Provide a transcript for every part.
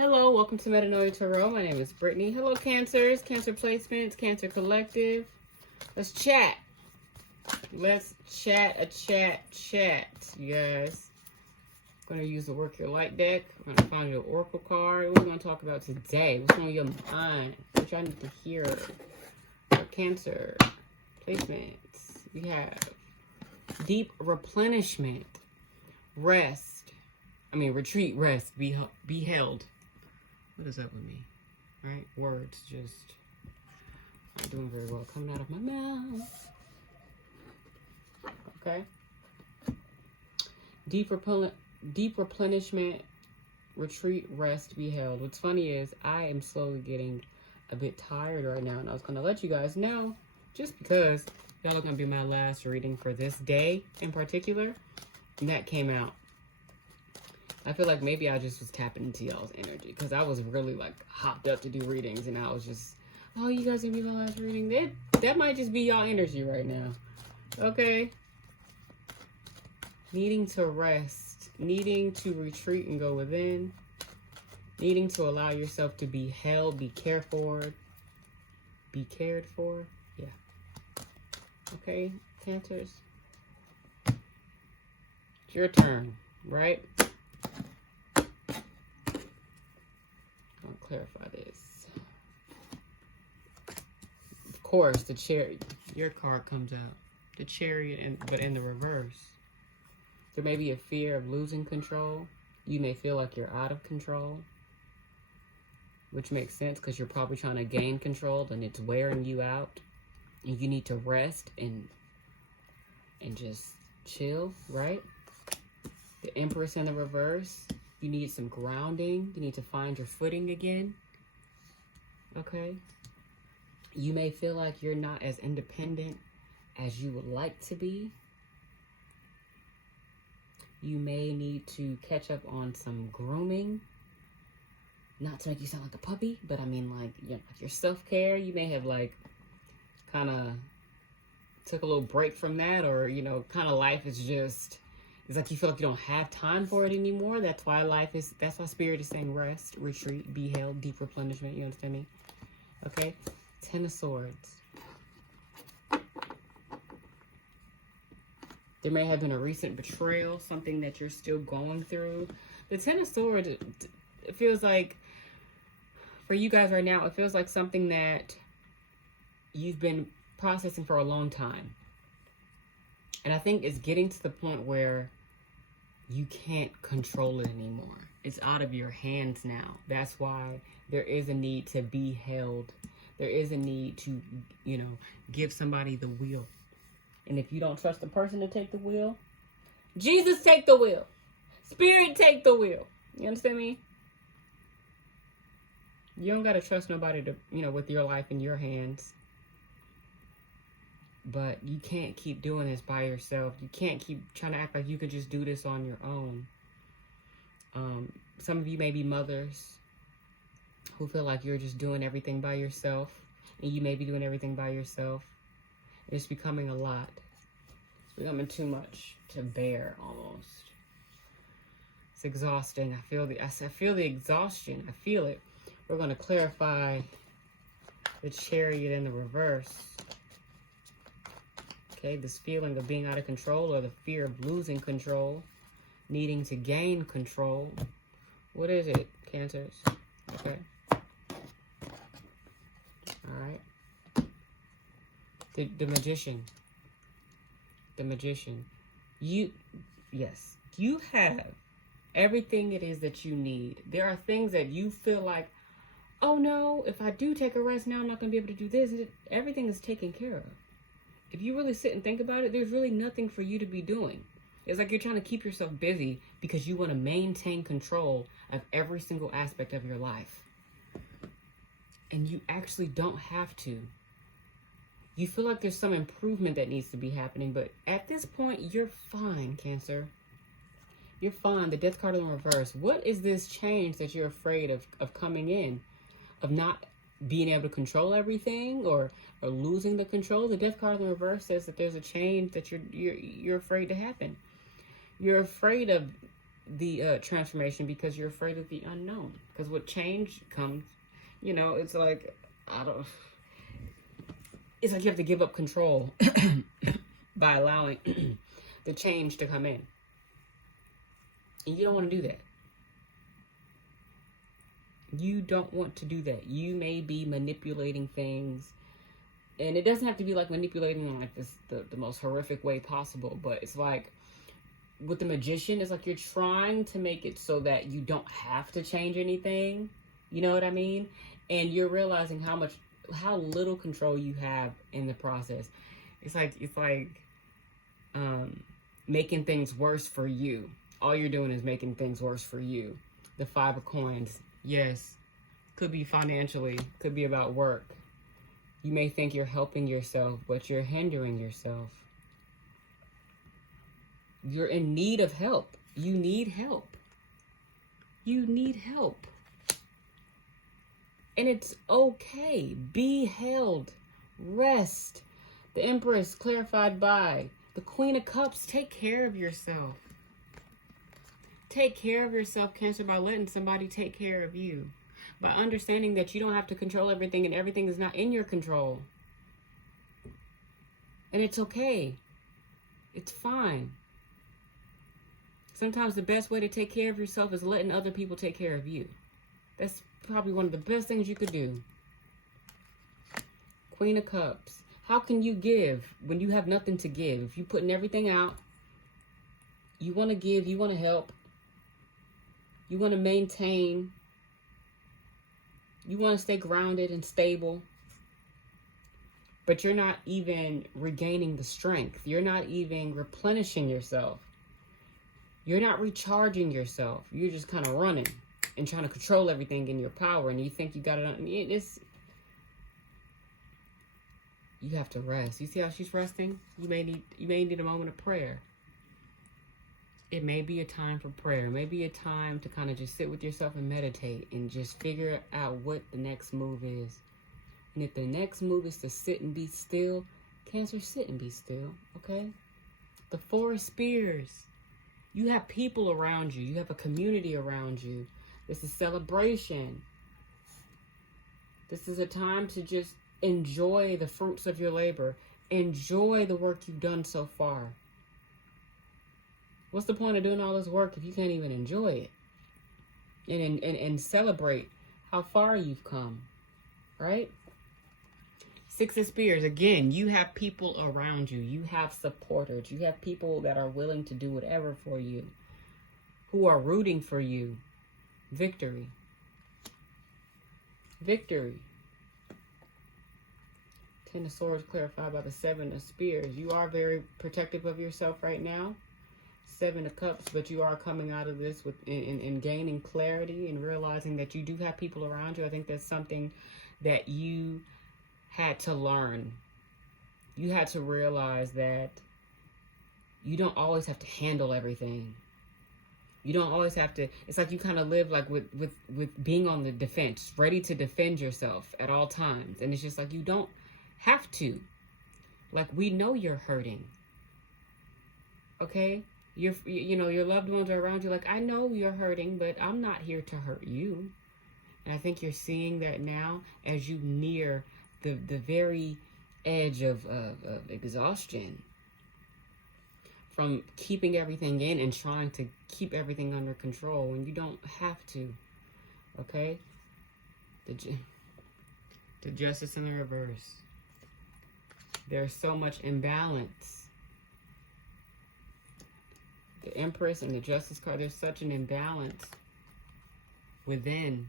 Hello, welcome to Metanoia Tarot. My name is Brittany. Hello, Cancers, Cancer Placements, Cancer Collective. Let's chat. Let's chat, you guys. I'm going to use the Work Your Light deck. I'm going to find your Oracle card. What are we going to talk about today? What's on your mind? What y'all need to hear? For Cancer Placements. We have deep replenishment, retreat, rest, be held. What is up with me? Right? Words just not doing very well coming out of my mouth. Okay. Deep replenishment, retreat, rest, be held. What's funny is I am slowly getting a bit tired right now, and I was going to let you guys know just because y'all are going to be my last reading for this day in particular, and that came out. I feel like maybe I just was tapping into y'all's energy because I was really like hopped up to do readings, and I was just, oh, you guys gonna be my last reading? That might just be y'all energy right now. Okay. Needing to rest, needing to retreat and go within, needing to allow yourself to be held, be cared for. Yeah. Okay, Cancers. It's your turn, right? Clarify this. Of course, the Chariot, your card comes out. The Chariot, but in the reverse. There may be a fear of losing control. You may feel like you're out of control, which makes sense because you're probably trying to gain control and it's wearing you out. And you need to rest and just chill, right? The Empress in the reverse. You need some grounding. You need to find your footing again. Okay? You may feel like you're not as independent as you would like to be. You may need to catch up on some grooming. Not to make you sound like a puppy, but I mean like, your self-care. You may have like kind of took a little break from that, or, kind of life is just... It's like you feel like you don't have time for it anymore. That's why Spirit is saying rest, retreat, be held, deep replenishment. You understand me? Okay? Ten of Swords. There may have been a recent betrayal, something that you're still going through. The Ten of Swords, it feels like, for you guys right now, it feels like something that you've been processing for a long time. And I think it's getting to the point where you can't control it anymore. It's out of your hands now. That's why there is a need to be held. There is a need to, give somebody the wheel. And if you don't trust the person to take the wheel, Jesus, take the wheel. Spirit, take the wheel. You understand me? You don't got to trust nobody to, with your life in your hands. But you can't keep doing this by yourself. You can't keep trying to act like you could just do this on your own. Some of you may be mothers who feel like you're just doing everything by yourself. And you may be doing everything by yourself. It's becoming a lot. It's becoming too much to bear almost. It's exhausting. I feel the exhaustion. I feel it. We're going to clarify the Chariot in the reverse. Okay, this feeling of being out of control, or the fear of losing control, needing to gain control. What is it, Cancers? Okay. All right. The Magician. The Magician. You have everything it is that you need. There are things that you feel like, oh no, if I do take a rest now, I'm not going to be able to do this. Everything is taken care of. If you really sit and think about it, there's really nothing for you to be doing. It's like you're trying to keep yourself busy because you want to maintain control of every single aspect of your life. And you actually don't have to. You feel like there's some improvement that needs to be happening, but at this point, you're fine, Cancer. You're fine. The Death card in reverse. What is this change that you're afraid of coming in? Of not being able to control everything, or losing the control? The Death card in the reverse says that there's a change that you're afraid to happen. You're afraid of the transformation because you're afraid of the unknown. Because with change comes, it's like, it's like you have to give up control by allowing the change to come in. And you don't want to do that. You don't want to do that. You may be manipulating things, and it doesn't have to be like manipulating in like this the most horrific way possible, but it's like with the magician, it's like you're trying to make it so that you don't have to change anything. You know what I mean? And you're realizing how little control you have in the process. It's like making things worse for you. All you're doing is making things worse for you. The 5 of coins. Yes. Could be financially, could be about work. You may think you're helping yourself, but you're hindering yourself. You're in need of help. You need help. You need help. And it's okay. Be held. Rest. The Empress, clarified by the Queen of Cups. Take care of yourself. Take care of yourself, Cancer, by letting somebody take care of you. By understanding that you don't have to control everything and everything is not in your control. And it's okay. It's fine. Sometimes the best way to take care of yourself is letting other people take care of you. That's probably one of the best things you could do. Queen of Cups. How can you give when you have nothing to give? You're putting everything out. You want to give. You want to help. You want to maintain. You want to stay grounded and stable. But you're not even regaining the strength. You're not even replenishing yourself. You're not recharging yourself. You're just kind of running and trying to control everything in your power. And you think you got it on. You have to rest. You see how she's resting? You may need a moment of prayer. It may be a time for prayer. It may be a time to kind of just sit with yourself and meditate and just figure out what the next move is. And if the next move is to sit and be still, Cancer, sit and be still, okay? The 4 of Spears. You have people around you. You have a community around you. This is celebration. This is a time to just enjoy the fruits of your labor. Enjoy the work you've done so far. What's the point of doing all this work if you can't even enjoy it? And celebrate how far you've come, right? 6 of Spears. Again, you have people around you. You have supporters. You have people that are willing to do whatever for you, who are rooting for you. Victory. Victory. 10 of Swords clarified by the 7 of Spears. You are very protective of yourself right now. 7 of Cups, but you are coming out of this with in gaining clarity and realizing that you do have people around you. I think that's something that you had to learn. You had to realize that you don't always have to handle everything. You don't always have to. It's like you kind of live like with being on the defense, ready to defend yourself at all times. And it's just like you don't have to. Like, we know you're hurting. Okay? Your loved ones are around you. Like, I know you're hurting, but I'm not here to hurt you. And I think you're seeing that now as you near the very edge of exhaustion from keeping everything in and trying to keep everything under control when you don't have to. Okay? The Justice in the reverse. There's so much imbalance. The Empress and the Justice card, there's such an imbalance within.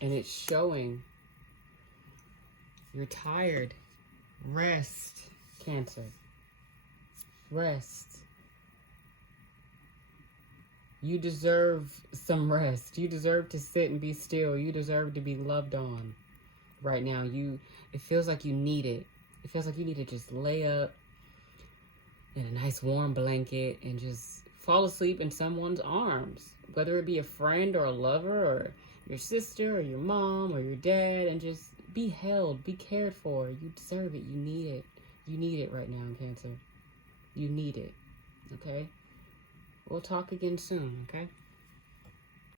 And it's showing. You're tired. Rest, Cancer. Rest. You deserve some rest. You deserve to sit and be still. You deserve to be loved on right now. It feels like you need it. It feels like you need to just lay up in a nice warm blanket and just fall asleep in someone's arms, whether it be a friend or a lover or your sister or your mom or your dad, and just be held, be cared for. You deserve it. You need it. You need it right now, Cancer. You need it. Okay? We'll talk again soon. Okay?